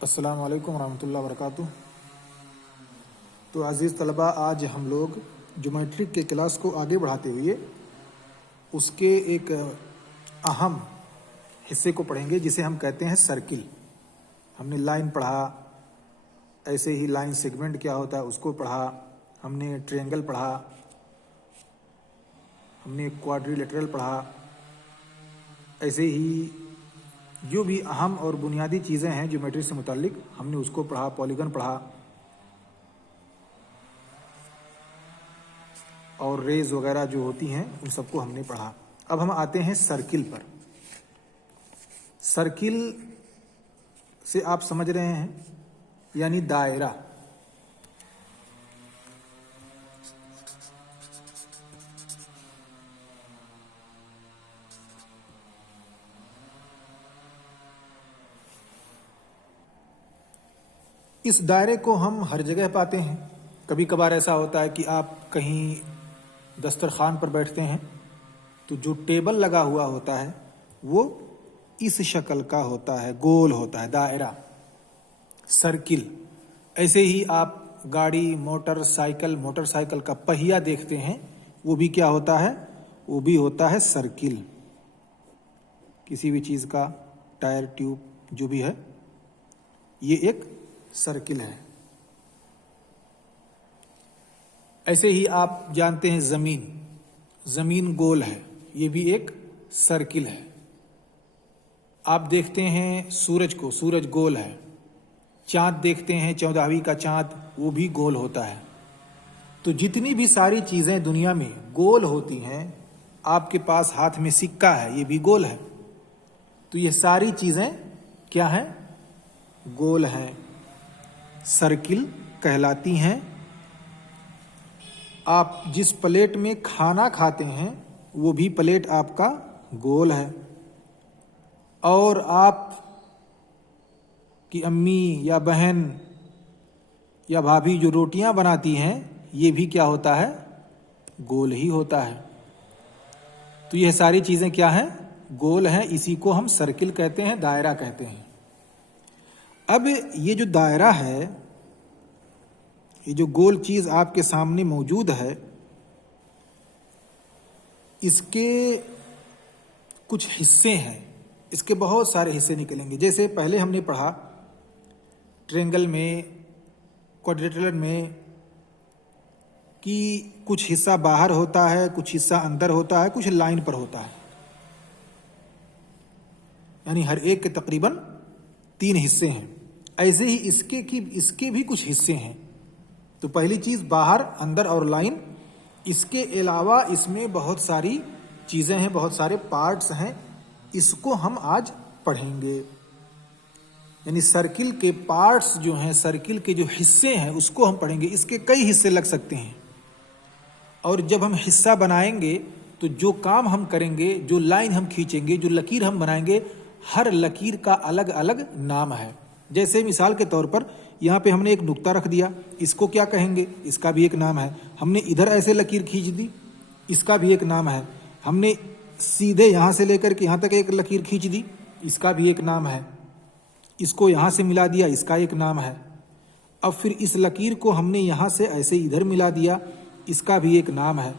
अस्सलाम वालेकुम रहमतुल्लाहि व बरकातुहू। तो अज़ीज़ तलबा, आज हम लोग ज्योमेट्री के क्लास को आगे बढ़ाते हुए उसके एक अहम हिस्से को पढ़ेंगे जिसे हम कहते हैं सर्किल। हमने लाइन पढ़ा, ऐसे ही लाइन सेगमेंट क्या होता है उसको पढ़ा, हमने ट्रायंगल पढ़ा, हमने क्वाड्रिलेटरल पढ़ा। ऐसे ही जो भी अहम और बुनियादी चीज़ें हैं ज्योमेट्री से मुताल्लिक हमने उसको पढ़ा, पॉलीगन पढ़ा और रेज वगैरह जो होती हैं उन सबको हमने पढ़ा। अब हम आते हैं सर्किल पर। सर्किल से आप समझ रहे हैं यानी दायरा। इस दायरे को हम हर जगह पाते हैं। कभी कभार ऐसा होता है कि आप कहीं दस्तरखान पर बैठते हैं तो जो टेबल लगा हुआ होता है वो इस शक्ल का होता है, गोल होता है, दायरा, सर्किल। ऐसे ही आप गाड़ी, मोटरसाइकिल का पहिया देखते हैं, वो भी क्या होता है? वो भी होता है सर्किल। किसी भी चीज़ का टायर, ट्यूब जो भी है, ये एक सर्किल है। ऐसे ही आप जानते हैं जमीन गोल है, ये भी एक सर्किल है। आप देखते हैं सूरज को, सूरज गोल है। चांद देखते हैं, 14वीं का चांद, वो भी गोल होता है। तो जितनी भी सारी चीजें दुनिया में गोल होती हैं, आपके पास हाथ में सिक्का है, ये भी गोल है। तो ये सारी चीजें क्या हैं? गोल हैं, सर्किल कहलाती हैं। आप जिस प्लेट में खाना खाते हैं वो भी प्लेट आपका गोल है। और आप की अम्मी या बहन या भाभी जो रोटियां बनाती हैं, ये भी क्या होता है? गोल ही होता है। तो ये सारी चीजें क्या हैं? गोल हैं। इसी को हम सर्किल कहते हैं, दायरा कहते हैं। अब ये जो दायरा है, ये जो गोल चीज आपके सामने मौजूद है, इसके कुछ हिस्से हैं, इसके बहुत सारे हिस्से निकलेंगे। जैसे पहले हमने पढ़ा ट्रायंगल में, क्वाड्रिलेटरल में, कि कुछ हिस्सा बाहर होता है, कुछ हिस्सा अंदर होता है, कुछ लाइन पर होता है। यानी हर एक के तकरीबन 3 हिस्से हैं। ऐसे ही इसके भी कुछ हिस्से हैं। तो पहली चीज बाहर, अंदर और लाइन। इसके अलावा इसमें बहुत सारी चीजें हैं, बहुत सारे पार्ट्स हैं। इसको हम आज पढ़ेंगे। यानी सर्किल के पार्ट्स जो हैं, सर्किल के जो हिस्से हैं, उसको हम पढ़ेंगे। इसके कई हिस्से लग सकते हैं। और जब हम हिस्सा बनाएंगे तो जो काम हम करेंगे, जो लाइन हम खींचेंगे, जो लकीर हम बनाएंगे, हर लकीर का अलग अलग नाम है। जैसे मिसाल के तौर पर यहाँ पे हमने एक नुक्ता रख दिया, इसको क्या कहेंगे? इसका भी एक नाम है। हमने इधर ऐसे लकीर खींच दी, इसका भी एक नाम है। हमने सीधे यहाँ से लेकर के यहाँ तक एक लकीर खींच दी, इसका भी एक नाम है। इसको यहाँ से मिला दिया, इसका एक नाम है। अब फिर इस लकीर को हमने यहाँ से ऐसे इधर मिला दिया, इसका भी एक नाम है।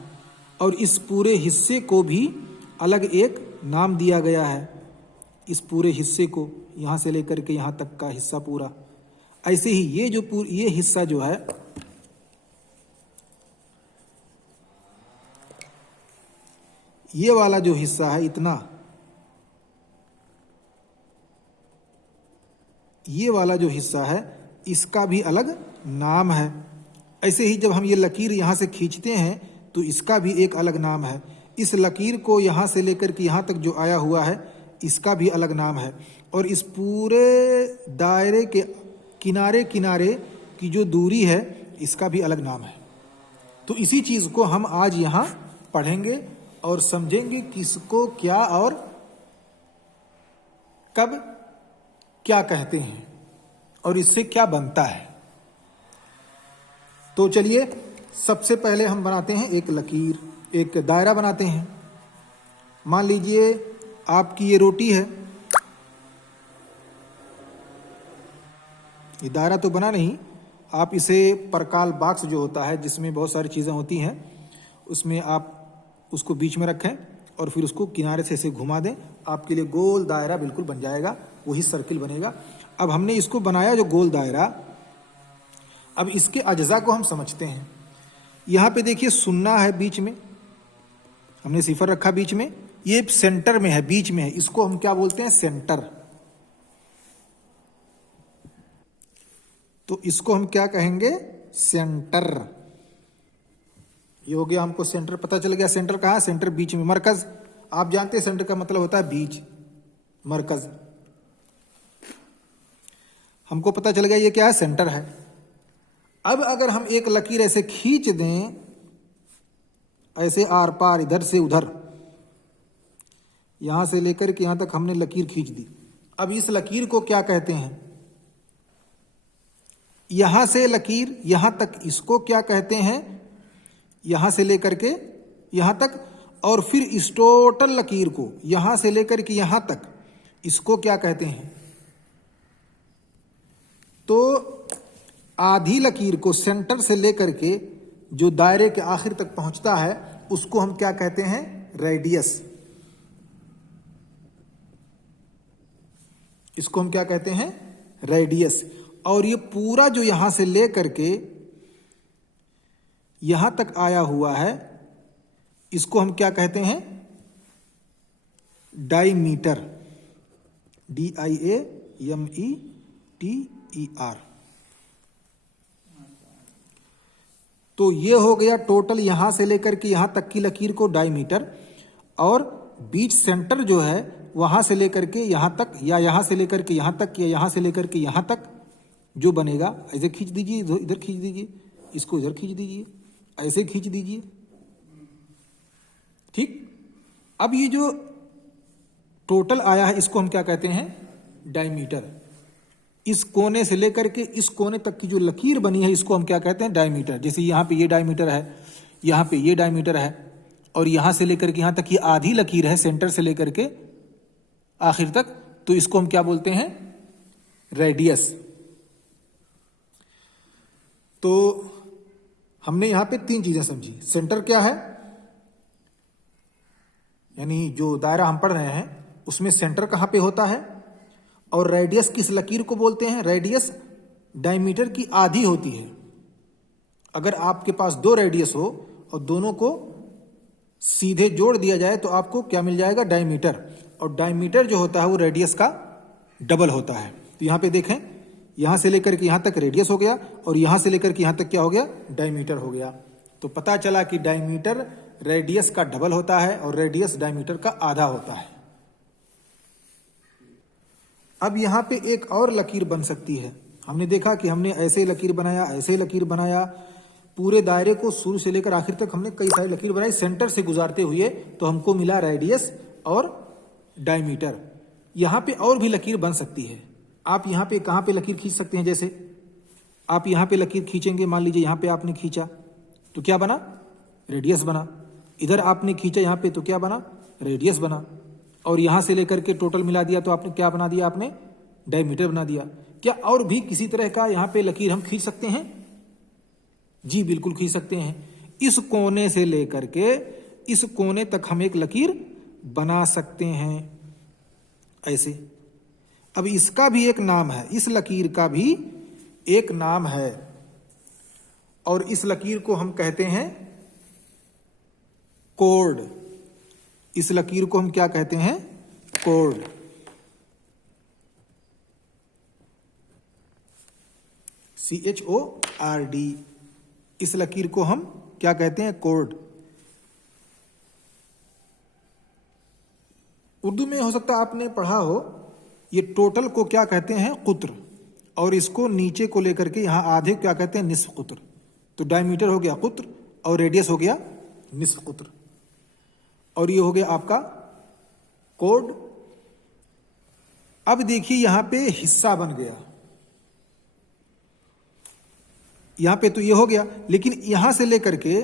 और इस पूरे हिस्से को भी अलग एक नाम दिया गया है। इस पूरे हिस्से को, यहाँ से लेकर के यहाँ तक का हिस्सा पूरा। ऐसे ही ये हिस्सा जो है, ये वाला जो हिस्सा है, इतना, ये वाला जो हिस्सा है, इसका भी अलग नाम है। ऐसे ही जब हम ये लकीर यहाँ से खींचते हैं तो इसका भी एक अलग नाम है। इस लकीर को यहाँ से लेकर के यहाँ तक जो आया हुआ है, इसका भी अलग नाम है। और इस पूरे दायरे के किनारे किनारे की जो दूरी है, इसका भी अलग नाम है। तो इसी चीज को हम आज यहाँ पढ़ेंगे और समझेंगे किसको क्या और कब क्या कहते हैं और इससे क्या बनता है। तो चलिए, सबसे पहले हम बनाते हैं एक लकीर, एक दायरा बनाते हैं। मान लीजिए आपकी ये रोटी है, ये दायरा तो बना नहीं, आप इसे परकाल बॉक्स जो होता है जिसमें बहुत सारी चीज़ें होती हैं, उसमें आप उसको बीच में रखें और फिर उसको किनारे से ऐसे घुमा दें, आपके लिए गोल दायरा बिल्कुल बन जाएगा, वही सर्किल बनेगा। अब हमने इसको बनाया जो गोल दायरा, अब इसके अज्जा को हम समझते हैं। यहाँ पे देखिए सुन्ना है बीच में, हमने सिफर रखा बीच में, ये सेंटर में है, बीच में है, इसको हम क्या बोलते हैं? सेंटर। तो इसको हम क्या कहेंगे? सेंटर। ये हो गया, हमको सेंटर पता चल गया। सेंटर कहाँ? सेंटर बीच में। मरकज, आप जानते हैं सेंटर का मतलब होता है बीच, मरकज। हमको पता चल गया ये क्या है? सेंटर है। अब अगर हम एक लकीर ऐसे खींच दें, ऐसे आर पार, इधर से उधर, यहां से लेकर के यहां तक हमने लकीर खींच दी। अब इस लकीर को क्या कहते हैं? यहां से लकीर यहां तक, इसको क्या कहते हैं? यहां से लेकर के यहां तक, और फिर इस टोटल लकीर को यहां से लेकर के यहां तक, इसको क्या कहते हैं? तो आधी लकीर को सेंटर से लेकर के जो दायरे के आखिर तक पहुंचता है, उसको हम क्या कहते हैं? रेडियस। इसको हम क्या कहते हैं? रेडियस। और ये पूरा जो यहां से लेकर के यहां तक आया हुआ है, इसको हम क्या कहते हैं? डायमीटर। DIAMETER। तो ये हो गया टोटल यहां से लेकर के यहां तक की लकीर को डायमीटर, और बीच सेंटर जो है वहां से लेकर के यहां तक, या यहां से लेकर के यहां तक, या यहां से लेकर के यहां तक जो बनेगा, ऐसे खींच दीजिए, इधर खींच दीजिए, इसको इधर खींच दीजिए, ऐसे खींच दीजिए। ठीक। अब ये जो टोटल आया है, इसको हम क्या कहते हैं? डायमीटर। इस कोने से लेकर के इस कोने तक की जो लकीर बनी है, इसको हम क्या कहते हैं? डायमीटर। जैसे यहां पे ये डायमीटर है, यहां पे ये डायमीटर है, और यहां से लेकर के यहां तक ये आधी लकीर है, सेंटर से लेकर के आखिर तक, तो इसको हम क्या बोलते हैं? रेडियस। तो हमने यहां पे तीन चीजें समझी। सेंटर क्या है, यानी जो दायरा हम पढ़ रहे हैं उसमें सेंटर कहां पे होता है, और रेडियस किस लकीर को बोलते हैं? रेडियस डायमीटर की आधी होती है। अगर आपके पास दो रेडियस हो और दोनों को सीधे जोड़ दिया जाए तो आपको क्या मिल जाएगा? डायमीटर। और डायमीटर जो होता है वो रेडियस का डबल होता है। तो यहां पे देखें, यहां से लेकर के यहां तक रेडियस हो गया, और यहां से लेकर के यहां तक क्या हो गया? डायमीटर हो गया। तो पता चला कि डायमीटर रेडियस का डबल होता है और रेडियस डायमीटर का आधा होता है। अब यहां पे एक और लकीर बन सकती है। हमने देखा कि हमने ऐसे लकीर बनाया, ऐसे लकीर बनाया, पूरे दायरे को शुरू से लेकर आखिर तक हमने कई सारी लकीर बनाई सेंटर से गुजारते हुए, तो हमको मिला रेडियस और डायमीटर। यहां पे और भी लकीर बन सकती है। आप यहां पे कहां पे लकीर खींच सकते हैं? जैसे आप यहां पे लकीर खींचेंगे, मान लीजिए यहां पे आपने खींचा तो क्या बना? रेडियस बना। इधर आपने खींचा यहां पे तो क्या बना? रेडियस बना। और यहां से लेकर के टोटल मिला दिया तो आपने क्या बना दिया? आपने डायमीटर बना दिया। क्या और भी किसी तरह का यहां पे लकीर हम खींच सकते हैं? जी बिल्कुल खींच सकते हैं। इस कोने से लेकर के इस कोने तक हम एक लकीर बना सकते हैं, ऐसे। अब इसका भी एक नाम है, इस लकीर का भी एक नाम है, और इस लकीर को हम कहते हैं कोड। इस लकीर को हम क्या कहते हैं? कोड। CHORD। इस लकीर को हम क्या कहते हैं? कोड। उर्दू में हो सकता है आपने पढ़ा हो, ये टोटल को क्या कहते हैं? कुत्र। और इसको नीचे को लेकर के यहां आधे क्या कहते हैं? निस्फ कुत्र। तो डायमीटर हो गया कुत्र और रेडियस हो गया निस्फ कुत्र, और ये हो गया आपका कोड। अब देखिए यहां पे हिस्सा बन गया, यहां पे तो ये हो गया, लेकिन यहां से लेकर के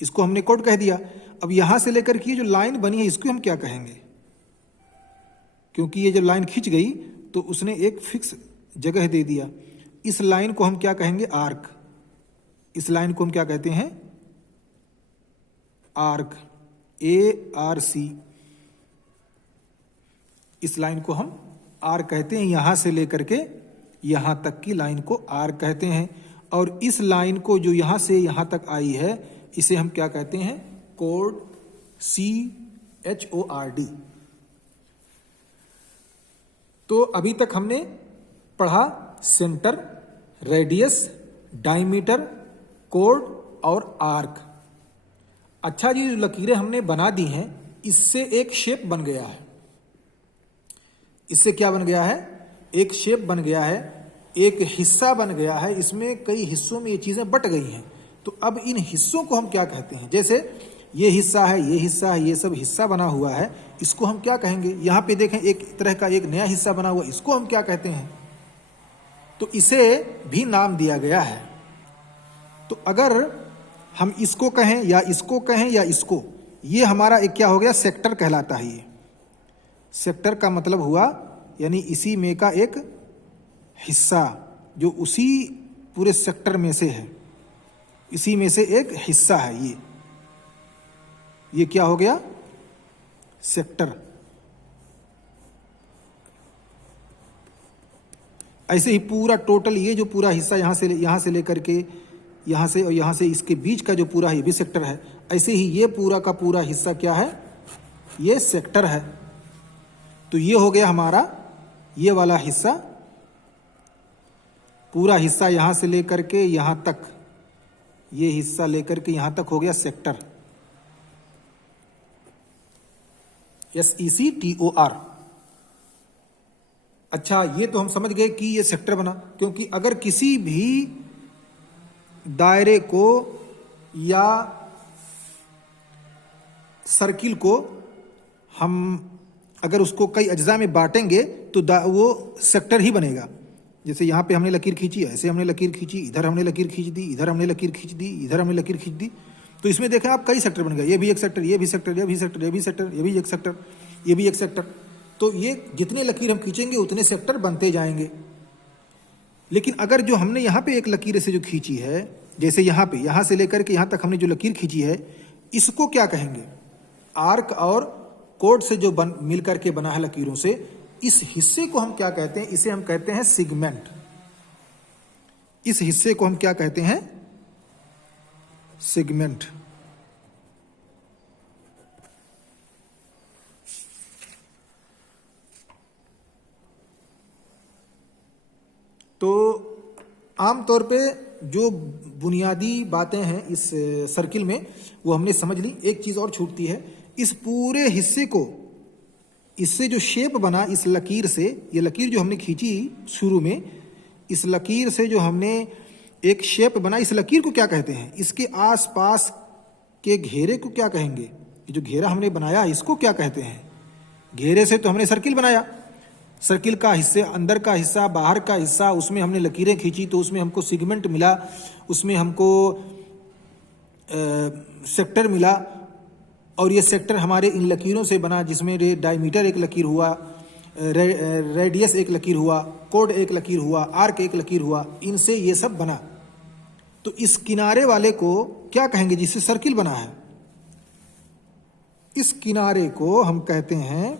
इसको हमने कोड कह दिया। अब यहां से लेकर के जो लाइन बनी है इसको हम क्या कहेंगे? क्योंकि ये जब लाइन खींच गई तो उसने एक फिक्स जगह दे दिया। इस लाइन को हम क्या कहेंगे? आर्क। इस लाइन को हम क्या कहते हैं? Arc, ARC। इस लाइन को हम आर्क कहते हैं। यहां से लेकर के यहां तक की लाइन को आर्क कहते हैं। और इस लाइन को जो यहां से यहां तक आई है, इसे हम क्या कहते हैं? Code, CHORD। तो अभी तक हमने पढ़ा सेंटर, रेडियस, डायमीटर, कोड और आर्क। अच्छा जी, जो लकीरें हमने बना दी हैं, इससे एक शेप बन गया है। इससे क्या बन गया है? एक शेप बन गया है, एक हिस्सा बन गया है। इसमें कई हिस्सों में ये चीजें बट गई हैं। तो अब इन हिस्सों को हम क्या कहते हैं? जैसे ये हिस्सा है, ये हिस्सा है, ये सब हिस्सा बना हुआ है, इसको हम क्या कहेंगे? यहां पे देखें, एक तरह का एक नया हिस्सा बना हुआ, इसको हम क्या कहते हैं? तो इसे भी नाम दिया गया है। तो अगर हम इसको कहें या इसको कहें या इसको, ये हमारा एक क्या हो गया? सेक्टर कहलाता है। ये सेक्टर का मतलब हुआ यानी इसी में का एक हिस्सा, जो उसी पूरे सेक्टर में से है, इसी में से एक हिस्सा है। ये क्या हो गया? सेक्टर। ऐसे ही पूरा टोटल, ये जो पूरा हिस्सा यहां से लेकर के यहां से और यहां से इसके बीच का जो पूरा है, ये भी सेक्टर है। ऐसे ही ये पूरा का पूरा हिस्सा क्या है? ये सेक्टर है। तो ये हो गया हमारा ये वाला हिस्सा, पूरा हिस्सा यहां से लेकर के यहां तक, ये हिस्सा लेकर के यहां तक हो गया सेक्टर, SECTOR। अच्छा, ये तो हम समझ गए कि ये सेक्टर बना, क्योंकि अगर किसी भी दायरे को या सर्किल को हम अगर उसको कई अज्जा में बांटेंगे तो वो सेक्टर ही बनेगा। जैसे यहाँ पे हमने लकीर खींची, ऐसे हमने लकीर खींची, इधर हमने लकीर खींच दी, इधर हमने लकीर खींच दी, इधर हमने लकीर खींच दी, तो इसमें देखें आप कई सेक्टर बन गए। ये भी एक सेक्टर, ये भी सेक्टर, ये भी सेक्टर, ये भी सेक्टर, ये भी एक सेक्टर, ये भी एक सेक्टर। तो ये जितने लकीर हम खींचेंगे उतने सेक्टर बनते जाएंगे। लेकिन अगर जो हमने यहाँ पे एक लकीर से जो खींची है, जैसे यहाँ पे, यहाँ से लेकर के यहाँ तक हमने जो लकीर खींची है, इसको क्या कहेंगे? आर्क और कोड से जो मिल करके बना है लकीरों से, इस हिस्से को हम क्या कहते हैं? इसे हम कहते हैं सेगमेंट। इस हिस्से को हम क्या कहते हैं? सेगमेंट। तो आमतौर पे जो बुनियादी बातें हैं इस सर्किल में वो हमने समझ ली। एक चीज और छूटती है, इस पूरे हिस्से को, इससे जो शेप बना इस लकीर से, ये लकीर जो हमने खींची शुरू में, इस लकीर से जो हमने एक शेप बना, इस लकीर को क्या कहते हैं? इसके आसपास के घेरे को क्या कहेंगे? ये जो घेरा हमने बनाया इसको क्या कहते हैं? घेरे से तो हमने सर्किल बनाया, सर्किल का हिस्से, अंदर का हिस्सा, बाहर का हिस्सा, उसमें हमने लकीरें खींची तो उसमें हमको सेगमेंट मिला, उसमें हमको सेक्टर मिला। और ये सेक्टर हमारे इन लकीरों से बना, जिसमें डायमीटर एक लकीर हुआ, रेडियस एक लकीर हुआ, कोड एक लकीर हुआ, आर्क एक लकीर हुआ, इनसे ये सब बना। तो इस किनारे वाले को क्या कहेंगे जिससे सर्किल बना है? इस किनारे को हम कहते हैं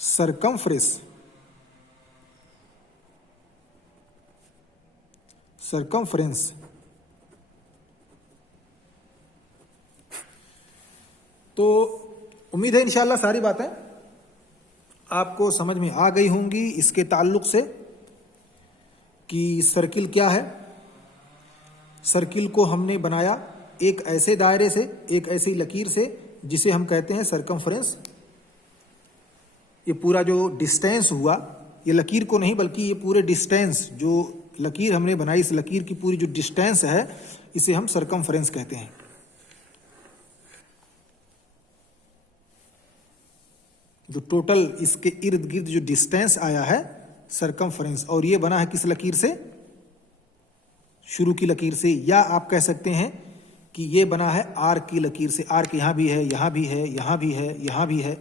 सरकमफ्रेंस। सरकमफ्रेंस। तो उम्मीद है इंशाल्लाह सारी बातें आपको समझ में आ गई होंगी इसके ताल्लुक से कि सर्किल क्या है। सर्किल को हमने बनाया एक ऐसे दायरे से, एक ऐसी लकीर से जिसे हम कहते हैं सरकमफ्रेंस। ये पूरा जो डिस्टेंस हुआ, ये लकीर को नहीं बल्कि ये पूरे डिस्टेंस जो लकीर हमने बनाई, इस लकीर की पूरी जो डिस्टेंस है, इसे हम सरकमफ्रेंस कहते हैं। जो टोटल इसके इर्द गिर्द जो डिस्टेंस आया है, सरकमफ्रेंस। और ये बना है किस लकीर से? शुरू की लकीर से, या आप कह सकते हैं कि ये बना है आर्क की लकीर से। आर्क यहां भी है, यहां भी है, यहां भी है, यहां भी है,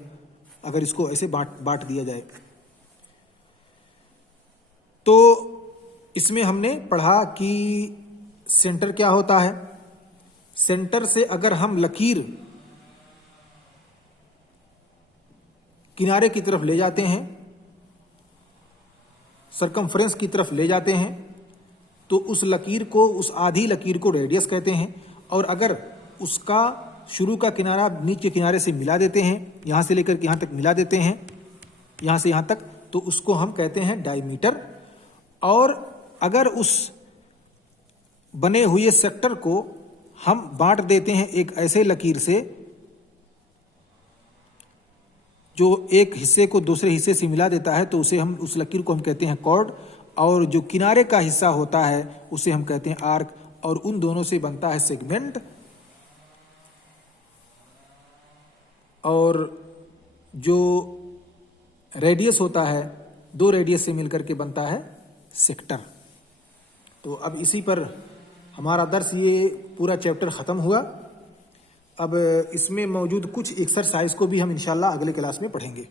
अगर इसको ऐसे बांट दिया जाए। तो इसमें हमने पढ़ा कि सेंटर क्या होता है। सेंटर से अगर हम लकीर किनारे की तरफ ले जाते हैं, सरकमफ्रेंस की तरफ ले जाते हैं, तो उस लकीर को, उस आधी लकीर को रेडियस कहते हैं। और अगर उसका शुरू का किनारा नीचे किनारे से मिला देते हैं, यहाँ से लेकर के यहाँ तक मिला देते हैं, यहाँ से यहाँ तक, तो उसको हम कहते हैं डायमीटर। और अगर उस बने हुए सेक्टर को हम बांट देते हैं एक ऐसे लकीर से जो एक हिस्से को दूसरे हिस्से से मिला देता है, तो उसे हम, उस लकीर को हम कहते हैं कॉर्ड। और जो किनारे का हिस्सा होता है उसे हम कहते हैं आर्क। और उन दोनों से बनता है सेगमेंट। और जो रेडियस होता है, दो रेडियस से मिलकर के बनता है सेक्टर। तो अब इसी पर हमारा दर्स ये पूरा चैप्टर ख़त्म हुआ। अब इसमें मौजूद कुछ एक्सरसाइज को भी हम इंशाल्लाह अगले क्लास में पढ़ेंगे।